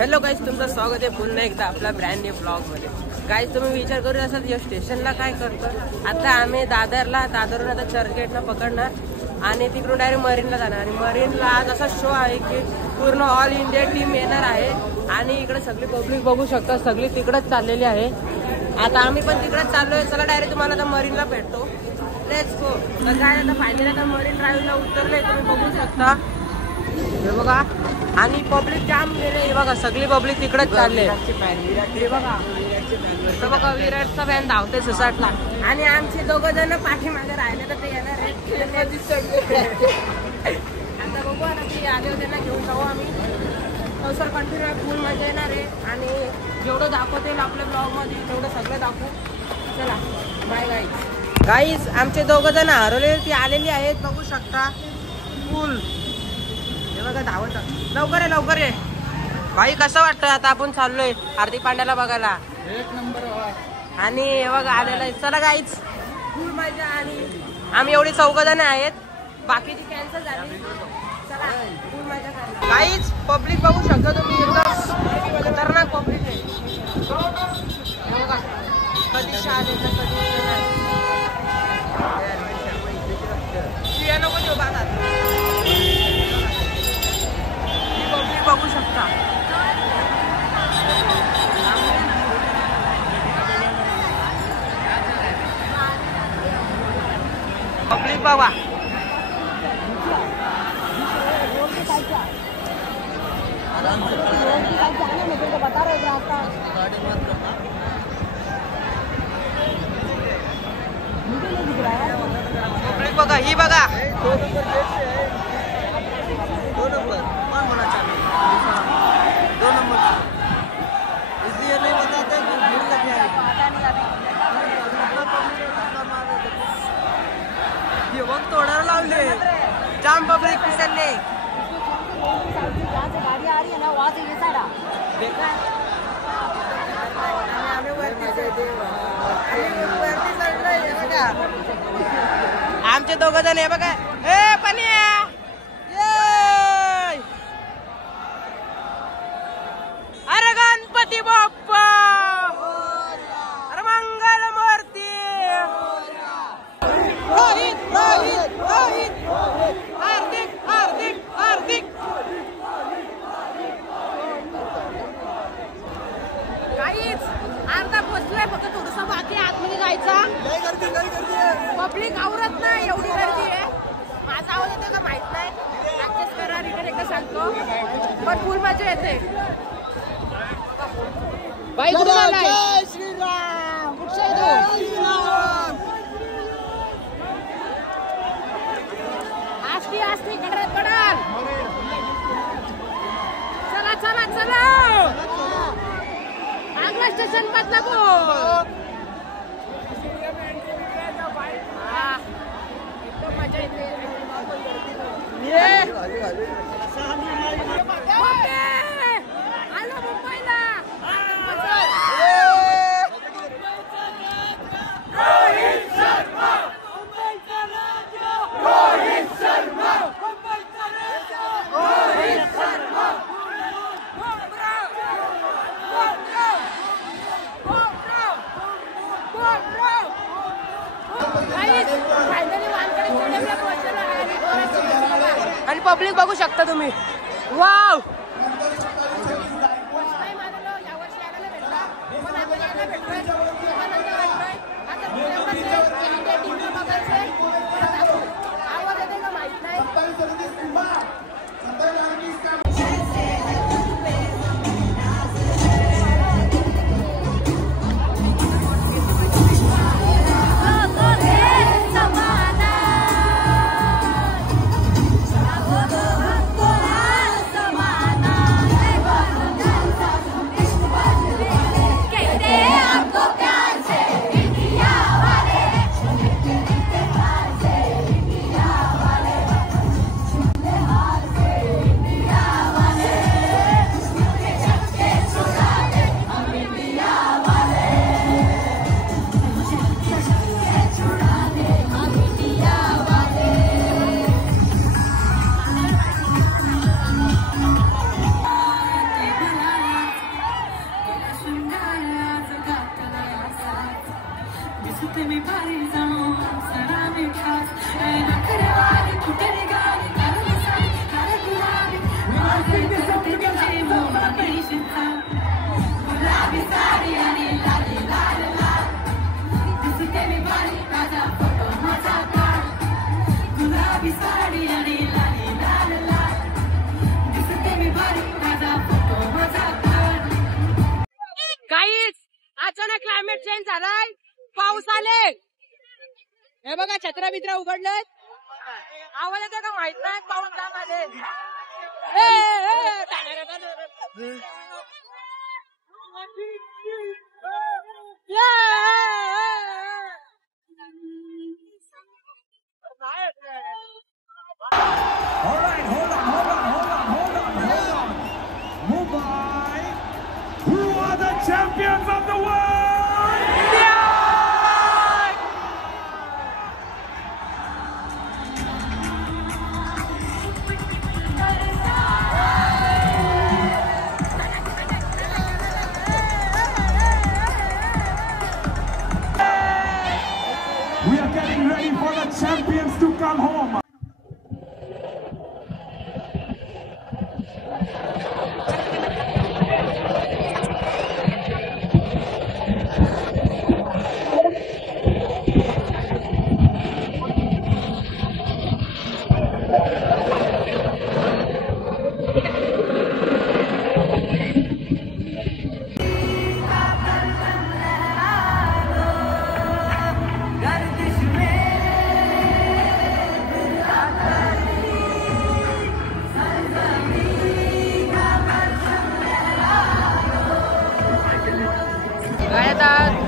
Hello guys, तुमचं स्वागत आहे पुन्हा एकदा आपला ब्रँड न्यू ब्लॉग मध्ये। गाईज, तुम्ही विचार करू असाल या स्टेशनला काय करतो। आता आम्ही दादरवरून आता चर्चगेटला पकडणार आणि तिकडून डायरेक्ट मरीनला जाणार। आणि मरीनला आज असा शो आहे की पूर्ण ऑल इंडिया टीम येणार आहे आणि इकडे सगळी पब्लिक बघू शकता, सगळी तिकडेच चाललेली आहे। आता आम्ही पण तिकडेच चाललोय। चला डायरेक्ट तुम्हाला आता मरीनला भेटतो, लेट्स गो। तर काय आता फायनली आता मरीन ड्राईव्हला उतरले, तुम्ही बघू शकता हे बघा। आणि पब्लिक जाम गेले, हे बघा सगळी पब्लिक तिकडेच चालले। हे बघा विराटचा फॅन धावते सुसाटला आणि आमचे दोघं जण पाठीमागे राहिले तर ते येणार आहेत। आता बघू आता ते आले होते ना, घेऊन जाऊ आम्ही। सर कंटिन्यू फुल मजा येणार आहे आणि जेवढं दाखवते आपल्या ब्लॉग मध्ये तेवढं सगळं दाखवू। चला बाय गाईज। गाईज, आमचे दोघं जण हरवले ती आलेली आहेत, बघू शकता फुल। हे बघा धावत, लवकर आहे लवकर आहे। भाई कसं वाटतं आता आपण चाललोय हार्दिक पांड्याला बघायला, एक नंबर। आणि हे बघा आलेलं आहे। चला गाईज, फुल मजा। आणि आम्ही एवढी 4 जण आहेत, बाकीची कॅन्सल झाली। चला फुल मजा करा गाईज। पब्लिक बघू शकता तुम्ही, एकदम खतरनाक पब्लिक आहे। हे बघा कधी शाळेत येतं कधी शिया नको देऊ बाजार। पब्लिक बघू शकता, पब्लिक बघा। पब्लिक बघा, ही बघा। 2 नंबर कौन होना चाहिए? 2 नंबर इसलिए नहीं बताते कि भीड़ लग जाएगी। ये वक्त तोडायला लावले, जाम पब्लिक पिसरले। जहाँ से गाड़ी आ रही है ना वहाँ से ये साइड आमचे दोघं जण हे बघा। ए पनिया, अरे गणपती बाप्पा, अरे मंगल मूर्ती। रोहित रोहित रोहित, हार्दिक हार्दिक हार्दिक। काहीच अर्धा पोचलोय, फक्त थोडंसं बाकी आतमध्ये जायचा। पब्लिक आवरत नाही, एवढी गर्दी आहे। माझा आवाज येतो का माहित नाही, ऍडजस्ट करा, रिटर्न एकदा सांगतो। पण फुल मजा येते। बाई कुठे आलाय? जय श्रीराम, जय श्रीराम। आस्ती आस्ती कडत पडाल। चला चला चला, आग्रा स्टेशन बदलापूर। एकदम मजा येते। आलो मुंबईला। रोहित शर्मा, मुंबईचा राजा। रोहित शर्मा, मुंबईचा राजा। रोहित शर्मा, आणि पब्लिक बघू शकता तुम्ही. वाव अचानक क्लायमेट चेंज झालाय, पाऊस आले. हे बघा छत्र्या बित्र्या उघडलेत. आवाज येतो का माहित नाही, पाऊस जाम आले. Champions of the world! We are getting ready for the champions to come home.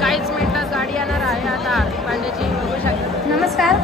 काहीच मिनिटात गाडी येणार आहे आता पांड्याची, बघू शकता. नमस्कार.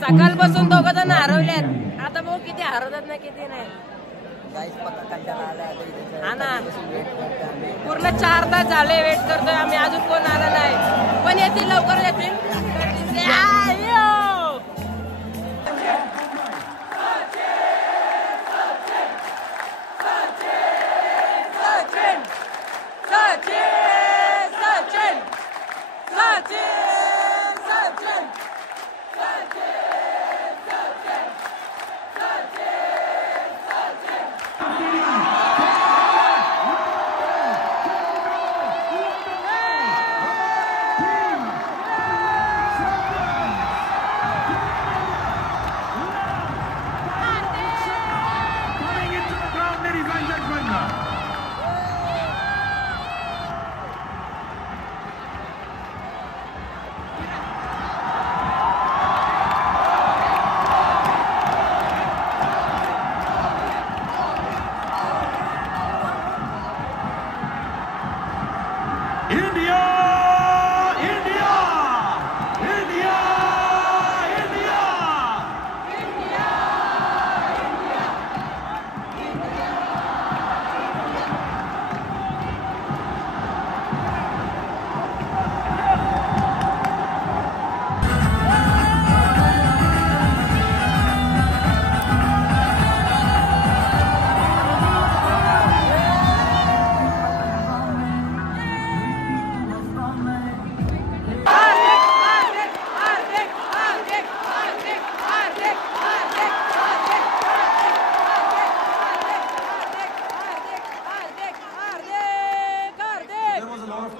सकाळपासून दोघं जण हरवल्यात. आता बघू किती हरवतात ना किती नाही. हा ना, पूर्ण 4 तास झाले वेट करतोय आम्ही, अजून कोण आला नाही. पण येतील, लवकर येतील.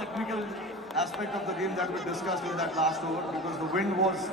technical aspect of the game that we discussed in that last over because the wind was.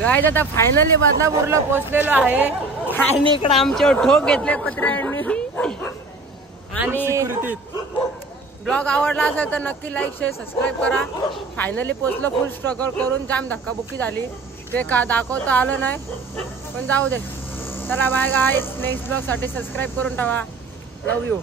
Guys आता फायनली बदलापूरला पोहोचलेलो आहे आणि इकडे आमच्यावर ठोक घेतले पत्र्यांनी. आणि ब्लॉग आवडला असेल तर नक्की लाईक शेअर सबस्क्राईब करा. फायनली पोहोचलो फुल स्ट्रगल करून, जाम धक्काबुक्की झाली, ते का दाखवता आलं नाही पण जाऊ दे. चला बाय गाईज, नेक्स्ट ब्लॉग साठी सबस्क्राईब करून ठेवा. लव यू.